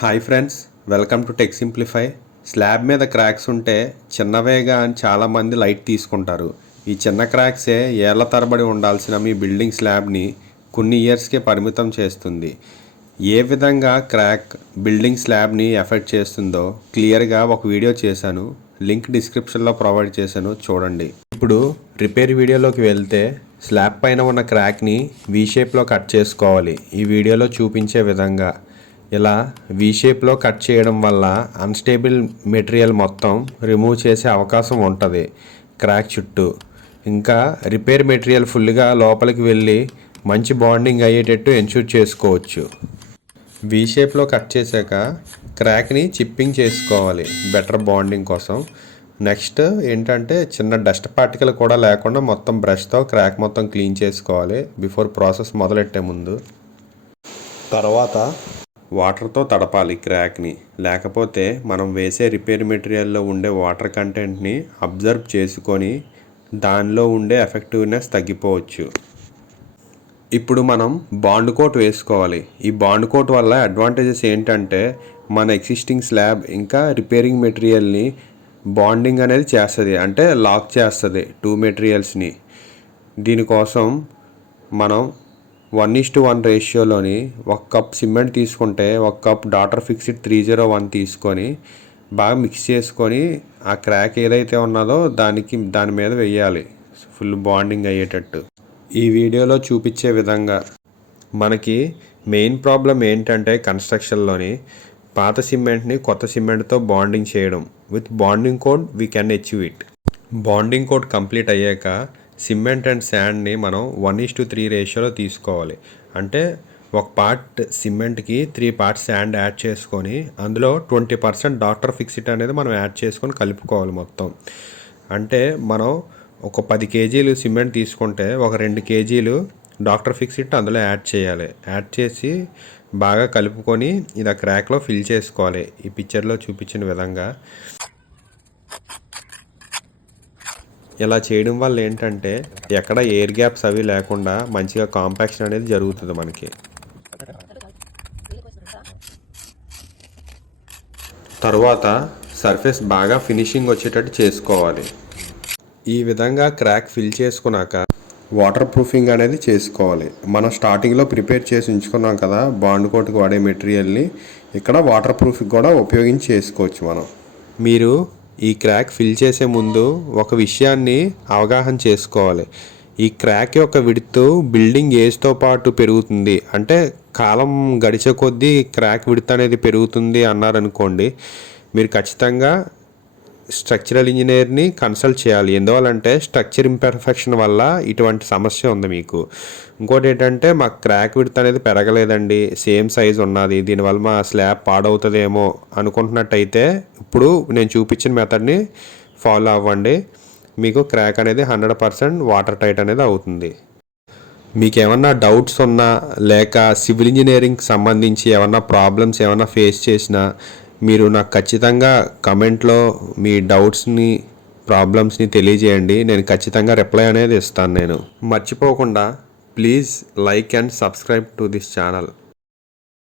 Hi friends, welcome to tech simplify. Slab మీద cracks ఉంటే చిన్నవేగా అని చాలామంది లైట్ తీసుకుంటారు. ఈ చిన్న క్రాక్సే ఏళ్ల తరబడి ఉండాల్సిన మీ బిల్డింగ్ స్లాబ్ని కొన్ని ఇయర్స్కే పరిమితం చేస్తుంది. ఏ విధంగా క్రాక్ బిల్డింగ్ స్లాబ్ని ఎఫెక్ట్ చేస్తుందో క్లియర్గా ఒక వీడియో చేశాను. లింక్ డిస్క్రిప్షన్లో ప్రొవైడ్ చేశాను, చూడండి. ఇప్పుడు రిపేర్ వీడియోలోకి వెళ్తే స్లాబ్ పైన ఉన్న క్రాక్ని వీ షేప్లో కట్ చేసుకోవాలి. ఈ వీడియోలో చూపించే విధంగా ఇలా వీ షేప్లో కట్ చేయడం వల్ల అన్స్టేబుల్ మెటీరియల్ మొత్తం రిమూవ్ చేసే అవకాశం ఉంటుంది క్రాక్ చుట్టూ. ఇంకా రిపేర్ మెటీరియల్ ఫుల్గా లోపలికి వెళ్ళి మంచి బాండింగ్ అయ్యేటట్టు ఎన్షూర్ చేసుకోవచ్చు. వీ షేప్లో కట్ చేశాక క్రాక్ని చిప్పింగ్ చేసుకోవాలి బెటర్ బాండింగ్ కోసం. నెక్స్ట్ ఏంటంటే చిన్న డస్ట్ పార్టికల్ కూడా లేకుండా మొత్తం బ్రష్తో క్రాక్ మొత్తం క్లీన్ చేసుకోవాలి బిఫోర్ ప్రాసెస్ మొదలెట్టే ముందు. తర్వాత వాటర్తో తడపాలి క్రాక్ని, లేకపోతే మనం వేసే రిపేర్ మెటీరియల్లో ఉండే వాటర్ కంటెంట్ని అబ్జర్వ్ చేసుకొని దానిలో ఉండే ఎఫెక్టివ్నెస్ తగ్గిపోవచ్చు. ఇప్పుడు మనం బాండ్ కోట్ వేసుకోవాలి. ఈ బాండ్ కోట్ వల్ల అడ్వాంటేజెస్ ఏంటంటే మన ఎగ్జిస్టింగ్ స్లాబ్ ఇంకా రిపేరింగ్ మెటీరియల్ని బాండింగ్ అనేది చేస్తుంది, అంటే లాక్ చేస్తుంది టూ మెటీరియల్స్ని. దీనికోసం మనం 1:1 రేషియోలోని 1 కప్ సిమెంట్ తీసుకుంటే 1 కప్ డాటర్ ఫిక్స్డ్ 301 తీసుకొని బాగా మిక్స్ చేసుకొని ఆ క్రాక్ ఏదైతే ఉన్నదో దాని మీద వేయాలి ఫుల్ బాండింగ్ అయ్యేటట్టు. ఈ వీడియోలో చూపించే విధంగా. మనకి మెయిన్ ప్రాబ్లం ఏంటంటే కన్స్ట్రక్షన్లోని పాత సిమెంట్ని కొత్త సిమెంట్తో బాండింగ్ చేయడం. With bonding code we can achieve it. Bonding code complete అయ్యాక సిమెంట్ అండ్ శాండ్ని మనం 1:3 రేషియోలో తీసుకోవాలి. అంటే 1 పార్ట్ సిమెంట్కి 3 పార్ట్స్ శాండ్ యాడ్ చేసుకొని అందులో 20% డాక్టర్ ఫిక్సిట్ అనేది మనం యాడ్ చేసుకొని కలుపుకోవాలి మొత్తం. అంటే మనం ఒక 10 కేజీలు సిమెంట్ తీసుకుంటే ఒక 2 కేజీలు డాక్టర్ ఫిక్సిట్ అందులో యాడ్ చేయాలి. యాడ్ చేసి బాగా కలుపుకొని ఇది ఆ క్రాక్లో ఫిల్ చేసుకోవాలి ఈ పిక్చర్లో చూపించిన విధంగా. ఇలా చేయడం వల్ల ఏంటంటే ఎక్కడ ఎయిర్ గ్యాప్స్ అవి లేకుండా మంచిగా కాంపాక్షన్ అనేది జరుగుతుంది మనకి. తర్వాత సర్ఫేస్ బాగా ఫినిషింగ్ వచ్చేటట్టు చేసుకోవాలి. ఈ విధంగా క్రాక్ ఫిల్ చేసుకున్నాక వాటర్ ప్రూఫింగ్ అనేది చేసుకోవాలి. మనం స్టార్టింగ్లో ప్రిపేర్ చేసి ఉంచుకున్నాం కదా బాండ్ కోట్కి వాడే మెటీరియల్ని, ఇక్కడ వాటర్ ప్రూఫింగ్ కూడా ఉపయోగించి చేసుకోవచ్చు మనం. మీరు ఈ క్రాక్ ఫిల్ చేసే ముందు ఒక విషయాన్ని అవగాహన చేసుకోవాలి. ఈ క్రాక్ యొక్క విడ్త్ బిల్డింగ్ ఏజ్తో పాటు పెరుగుతుంది. అంటే కాలం గడిచే కొద్దీ క్రాక్ విడ్త్ అనేది పెరుగుతుంది అన్నారనుకోండి, మీరు ఖచ్చితంగా స్ట్రక్చరల్ ఇంజనీర్ని కన్సల్ట్ చేయాలి. ఎందువల్లంటే స్ట్రక్చర్ ఇంపర్ఫెక్షన్ వల్ల ఇటువంటి సమస్య ఉంది మీకు. ఇంకోటి ఏంటంటే మాకు క్రాక్ విడ్త్ అనేది పెరగలేదండి, సేమ్ సైజ్ ఉన్నది, దీనివల్ల మా స్లాబ్ పాడవుతుందేమో అనుకుంటున్నట్టయితే ఇప్పుడు నేను చూపించిన మెథడ్ని ఫాలో అవ్వండి. మీకు క్రాక్ అనేది 100% వాటర్ టైట్ అనేది అవుతుంది. మీకు ఏమన్నా డౌట్స్ ఉన్నా లేక సివిల్ ఇంజనీరింగ్కి సంబంధించి ఏమన్నా ప్రాబ్లమ్స్ ఏమన్నా ఫేస్ చేసినా మీరు నాకు ఖచ్చితంగా కమెంట్లో మీ డౌట్స్ని ప్రాబ్లమ్స్ని తెలియజేయండి. నేను ఖచ్చితంగా రిప్లై అనేది ఇస్తాను. నేను మర్చిపోకుండా please like and subscribe to this channel.